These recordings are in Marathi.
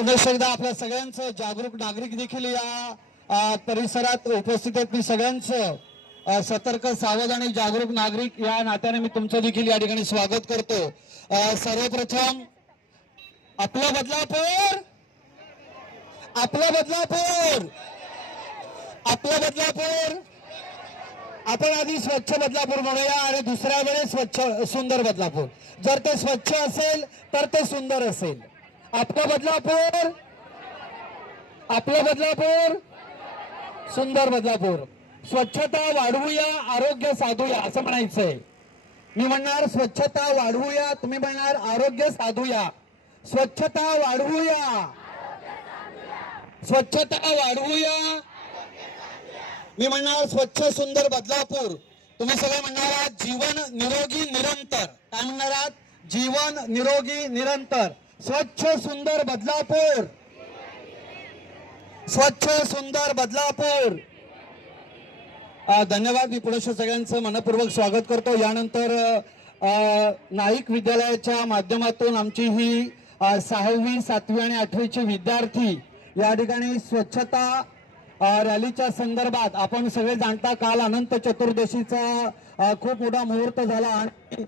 पुन्हा एकदा आपल्या सगळ्यांचं जागरूक नागरिक देखील या परिसरात उपस्थित आहेत। मी सगळ्यांचं सतर्क सावध आणि जागरूक नागरिक या नात्याने मी तुमचं देखील या ठिकाणी स्वागत करतो। सर्वप्रथम आपला बदलापूर, आपला बदलापूर, आपला बदलापूर, आपण आधी स्वच्छ बदलापूर म्हणूया आणि दुसऱ्या वेळेस स्वच्छ सुंदर बदलापूर। जर ते स्वच्छ असेल तर ते सुंदर असेल। आपला बदलापूर, आपला बदलापूर, सुंदर बदलापूर। स्वच्छता वाढवूया, आरोग्य साधूया असं म्हणायचंय। मी म्हणणार स्वच्छता वाढवूया, तुम्ही म्हणणार आरोग्य साधूया। स्वच्छता वाढवूया, स्वच्छता वाढवूया, मी म्हणणार स्वच्छ सुंदर बदलापूर। तुम्ही सगळे म्हणणार जीवन निरोगी निरंतर। काय म्हणणार आहात? जीवन निरोगी निरंतर। स्वच्छ सुंदर बदलापूर, स्वच्छ सुंदर बदलापूर। धन्यवाद। मी पुढे सगळ्यांचं मनपूर्वक स्वागत करतो। यानंतर नाईक विद्यालयाच्या माध्यमातून आमची ही 6वी 7वी आणि 8वीचे विद्यार्थी या ठिकाणी स्वच्छता रॅलीच्या संदर्भात आपण सगळे जाणता काल अनंत चतुर्दशीचा खूप मोठा मुहूर्त झाला आणि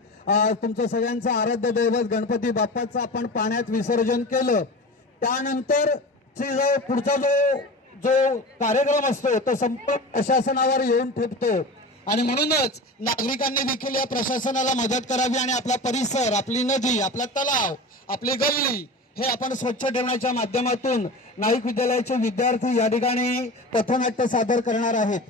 तुमचं सगळ्यांचं आराध्य दैवत गणपती बाप्पाचं आपण पाण्यात विसर्जन केलं। त्यानंतर जो पुढचा जो कार्यक्रम असतो तो संपूर्ण प्रशासनावर येऊन ठेपतो आणि म्हणूनच नागरिकांनी देखील या प्रशासनाला मदत करावी आणि आपला परिसर, आपली नदी, आपला तलाव, आपली गल्ली हे आपण स्वच्छ ठेवण्याच्या माध्यमातून नाईक विद्यालयाचे विद्यार्थी या ठिकाणी पथनाट्य सादर करणार आहेत।